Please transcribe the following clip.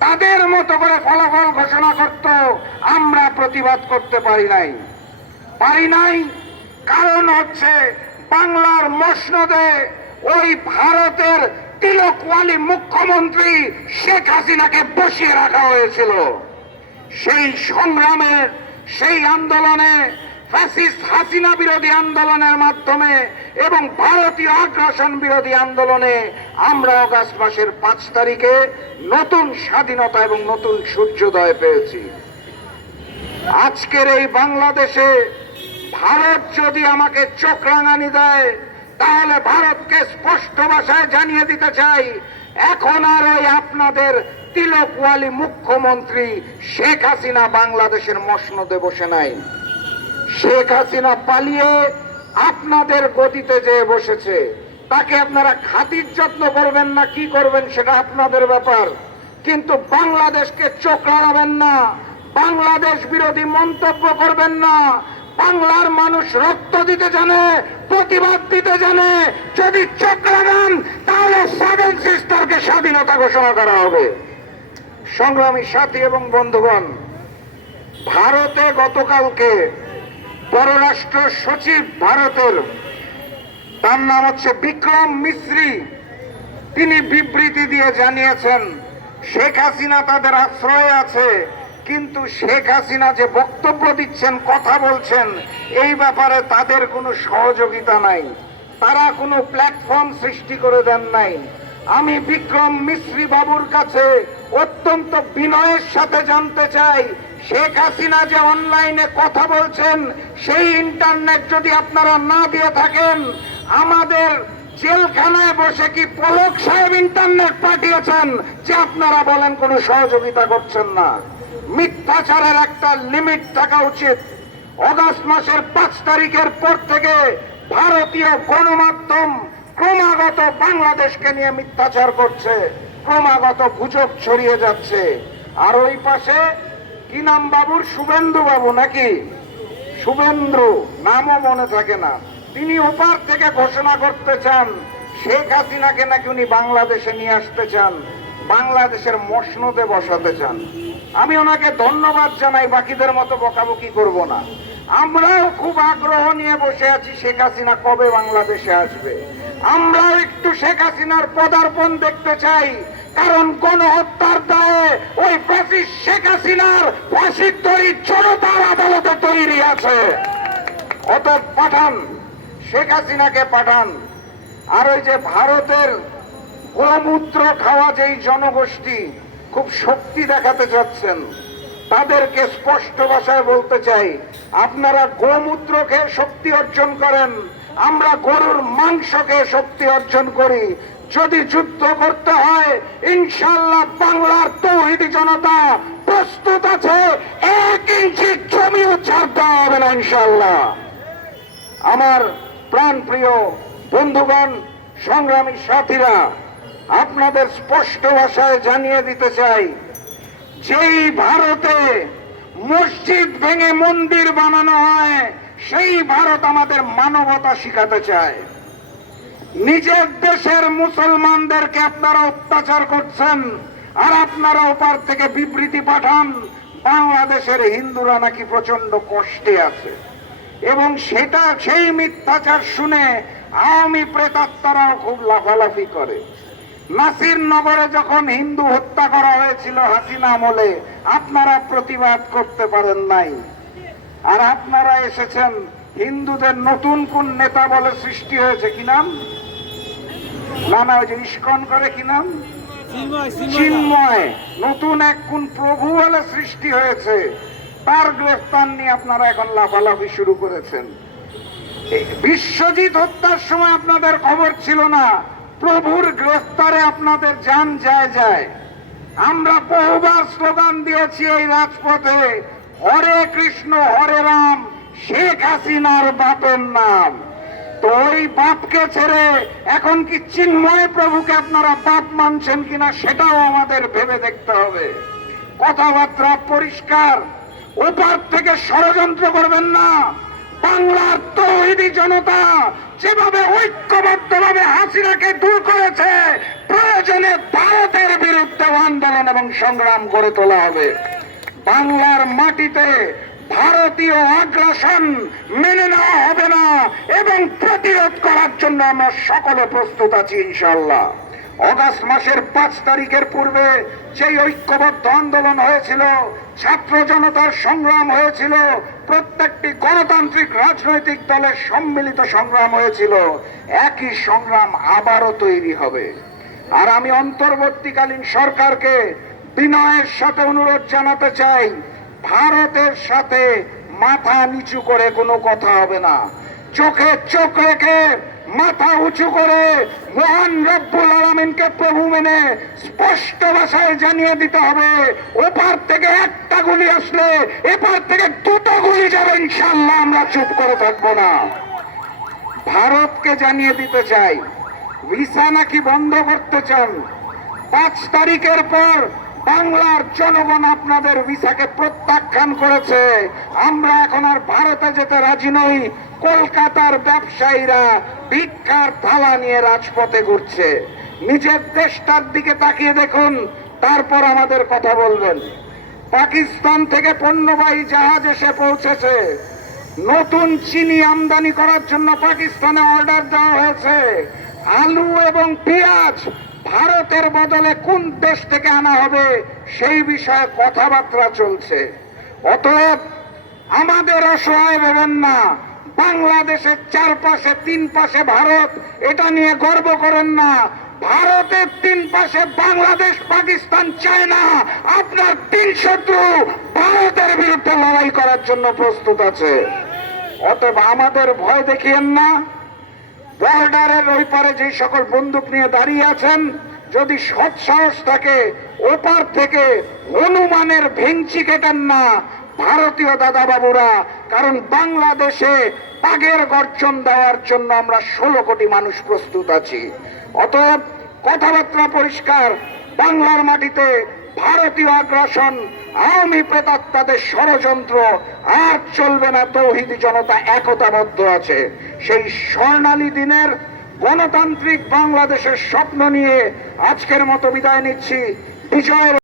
তাদের মতো করে ফলাফল ঘোষণা করত, আমরা প্রতিবাদ করতে পারি নাই। পারি নাই কারণ হচ্ছে বাংলার মসনদে ওই ভারতের তিলকওয়ালি মুখ্যমন্ত্রী শেখ হাসিনাকে বসিয়ে রাখা হয়েছিল। সেই সংগ্রামে, সেই আন্দোলনে ফ্যাসিস্ট হাসিনা বিরোধী আন্দোলনের মাধ্যমে এবং ভারতীয় আগ্রাসন বিরোধী আন্দোলনে আমরা অগাস্ট মাসের পাঁচ তারিখে নতুন স্বাধীনতা এবং নতুন সূর্যোদয় পেয়েছি। আজকের এই বাংলাদেশে ভারত যদি আমাকে চোখ রাঙানি দেয়, তাহলে ভারতকে স্পষ্ট ভাষায় জানিয়ে দিতে চাই, এখন আর ওই আপনাদের তিলকওয়ালি মুখ্যমন্ত্রী শেখ হাসিনা বাংলাদেশের মসনদে বসে নাই। শেখ হাসিনা পালিয়ে আপনাদের গতিতে যেয়ে বসেছে। তাকে আপনারা খাতির যত্ন করবেন না, কি করবেন সেটা আপনাদের ব্যাপার। কিন্তু বাংলাদেশকে চোখ লাগাবেন না, বাংলাদেশ বিরোধী মন্তব্য করবেন না। বাংলার মানুষ রক্ত দিতে জানে, প্রতিবাদ দিতে জানে। যদি চোখ লাগান তাহলে সেভেন সিস্টারকে স্বাধীনতা ঘোষণা করা হবে। সংগ্রামী সাথী এবং বন্ধুগণ, ভারতে গতকালকে পররাষ্ট্র সচিব ভারতের। তার নাম হচ্ছে বিক্রম মিশ্রি। তিনি বিবৃতি দিয়ে জানিয়েছেন, শেখ হাসিনা তাদের আশ্রয়ে আছে, কিন্তু শেখ হাসিনা যে বক্তব্য দিচ্ছেন, কথা বলছেন, এই ব্যাপারে তাদের কোনো সহযোগিতা নাই। তারা কোনো প্ল্যাটফর্ম সৃষ্টি করে দেন নাই। আমি বিক্রম মিশ্রি বাবুর কাছে অত্যন্ত বিনয়ের সাথে জানতে চাই শেখ হাসিনা যে অনলাইনে কথা বলছেন, সেই ইন্টারনেট যদি আপনারা না দিয়ে থাকেন, আমাদের জেলখানায় বসে কি পলক সাহেব ইন্টারনেট পাঠিয়েছেন যে আপনারা বলেন কোনো সহযোগিতা করছেন না? মিথ্যাচারের একটা লিমিট থাকা উচিত। অগস্ট মাসের পাঁচ তারিখের পর থেকে ভারতীয় গণমাধ্যম ক্রমাগত বাংলাদেশকে নিয়ে মিথ্যাচার করছে, ক্রমাগত গুজব ছড়িয়ে যাচ্ছে। আর ওই পাশে কি নাম বাবুর? শুভেন্দু বাবু নাকি? শুভেন্দ্র নামও মনে থাকে না। তিনি ওপার থেকে ঘোষণা করতে চান, শেখ হাসিনাকে নাকি উনি বাংলাদেশে নিয়ে আসতে চান, বাংলাদেশের মসনদে বসাতে চান। আমি ওনাকে ধন্যবাদ জানাই, বাকিদের মতো বকাবকি করব না। আমরাও খুব আগ্রহ নিয়ে বসে আছি শেখ হাসিনা কবে বাংলাদেশে আসবে। আমরাও একটু শেখ হাসিনার পদার্পণ দেখতে চাই কারণ গণহত্যার দায়ে ওই ফ্যাসিস্ট শেখ হাসিনার ফাঁসির তৈরি জনতার আদালতে তৈরি আছে। অত পাঠান, শেখ হাসিনাকে পাঠান। আর ওই যে ভারতের গোমূত্র খাওয়া যেই জনগোষ্ঠী খুব শক্তি দেখাতে চাচ্ছেন, তাদেরকে স্পষ্ট ভাষায় বলতে চাই, আপনারা গোমূত্র খেয়ে শক্তি অর্জন করেন, আমরা গরুর মাংস খেয়ে শক্তি অর্জন করি যদি যুদ্ধ করতে হয় ইনশাল্লাহ বাংলার তৌহিদি জনতা প্রস্তুত আছে, এক ইঞ্চি জমিও ছাড় দেওয়া হবে না ইনশাল্লাহ আমার প্রাণ প্রিয় বন্ধুগণ, সংগ্রামী সাথীরা, আপনাদের স্পষ্ট ভাষায় জানিয়ে দিতে চাই, যেই ভারতে মসজিদ ভেঙে মন্দির বানানো হয়, সেই ভারত আমাদের মানবতা শিখাতে চায়। নিজের দেশের মুসলমানদেরকে আপনারা অত্যাচার করছেন আর আপনারা ওপার থেকে বিবৃতি পাঠান, বাংলাদেশের হিন্দুরা নাকি প্রচণ্ড কষ্টে আছে। এবং সেটা, সেই মিথ্যাচার শুনে আওয়ামী প্রেতাত্মারাও খুব লাফালাফি করে। নাসির নগরে যখন হিন্দু হত্যা করা হয়েছিল হাসিনা আমলে, আপনারা প্রতিবাদ করতে পারেন নাই। আর আপনারা এসেছেন, হিন্দুদের নতুন কোন নেতা বলে সৃষ্টি হয়েছে কি নাম? না না ওই যে ইস্কন করে কি নাম? চিন্ময় নতুন এক কোন প্রভু বলে সৃষ্টি হয়েছে। তার গ্রেফতার নিয়ে আপনারা এখন লাফালাফি শুরু করেছেন। বিশ্বজিৎ হত্যার সময় আপনাদের খবর ছিল না। প্রভুর গ্রেফতারে আপনাদের যান যায় যায়। আমরা বহুবার স্লোগান দিয়েছি এই রাজপথে হরে কৃষ্ণ হরে রাম শেখ হাসিনার বাপের নাম। তো ওই বাপকে ছেড়ে এখন কি চিন্ময় প্রভুকে আপনারা বাপ মানছেন কিনা সেটাও আমাদের ভেবে দেখতে হবে। কথাবার্তা পরিষ্কার। ওপার থেকে ষড়যন্ত্র করবেন না। বাংলার তৌহিদি জনতা যেভাবে ঐক্যবদ্ধভাবে হাসিনাকে দূর করেছে, প্রয়োজনে ভারতের বিরুদ্ধে আন্দোলন এবং সংগ্রাম করে তোলা হবে। বাংলার মাটিতে ভারতীয় আগ্রাসন মেনে নেওয়া হবে না এবং প্রতিরোধ করার জন্য আমরা সকলে প্রস্তুত আছি ইনশাল্লাহ অগাস্ট মাসের পাঁচ তারিখের পূর্বে যেই ঐক্যবদ্ধ আন্দোলন হয়েছিল, ছাত্র জনতার সংগ্রাম হয়েছিল, প্রত্যেকটি গণতান্ত্রিক রাজনৈতিক দলের সম্মিলিত সংগ্রাম হয়েছিল, একই সংগ্রাম আবারও তৈরি হবে। আর আমি অন্তর্বর্তীকালীন সরকারকে বিনয়ের সাথে অনুরোধ জানাতে চাই ভারতের সাথে মাথা নিচু করে কোনো কথা হবে না। চোখে চোখ রেখে মাথা উঁচু করে মহান রব্বুল আলমিনকে প্রভু মেনে স্পষ্ট ভাষায় জানিয়ে দিতে হবে, ওপার থেকে একটা গুলি আসলে এপার থেকে দুটো গুলি যাবে ইনশাল্লাহ আমরা চুপ করে থাকব না। ভারতকে জানিয়ে দিতে চাই, ভিসা নাকি বন্ধ করতে চান? পাঁচ তারিখের পর বাংলার জনগণ আপনাদের ভিসাকে প্রত্যাখ্যান করেছে। আমরা এখন আর ভারতে যেতে রাজি নই। কলকাতার ব্যবসায়ীরা ভিক্ষার থালা নিয়ে রাজপথে ঘুরছে। নিজের দেশটার দিকে তাকিয়ে দেখুন, তারপর আমাদের কথা বলবেন। পাকিস্তান থেকে পণ্যবাহী জাহাজ এসে পৌঁছেছে। নতুন চিনি আমদানি করার জন্য পাকিস্তানে অর্ডার দেওয়া হয়েছে। আলু এবং পেঁয়াজ ভারতের বদলে কোন দেশ থেকে আনা হবে, সেই বিষয়ে কথাবার্তা চলছে। অতএব আমাদের অসহায় ভেবেন না, বাংলাদেশের চারপাশে, তিন পাশে ভারত, এটা নিয়ে গর্ব করেন না। ভারতের তিন পাশে বাংলাদেশ, পাকিস্তান, চায়না, আপনার তিন শত্রু ভারতের বিরুদ্ধে লড়াই করার জন্য প্রস্তুত আছে। অতএব আমাদের ভয় দেখিয়েন না। বর্ডারের ওই পারে যে সকল বন্দুক নিয়ে দাঁড়িয়ে আছেন, যদি সৎ সাহস থাকে, ওপার থেকে হনুমানের ভেঞ্চি কেটেন না ভারতীয় দাদা বাবুরা কারণ বাংলাদেশে বাঘের গর্জন দেওয়ার জন্য আমরা ষোলো কোটি মানুষ প্রস্তুত আছি। অতএব কথাবার্তা পরিষ্কার, বাংলার মাটিতে ভারতীয় আগ্রাসন আওয়ামী প্রেতাত্মাদের ষড়যন্ত্র, আর চলবে না তৌহিদি জনতা একতাবদ্ধ আছে। সেই স্বর্ণালী দিনের গণতান্ত্রিক বাংলাদেশের স্বপ্ন নিয়ে আজকের মতো বিদায় নিচ্ছি। বিজয়ের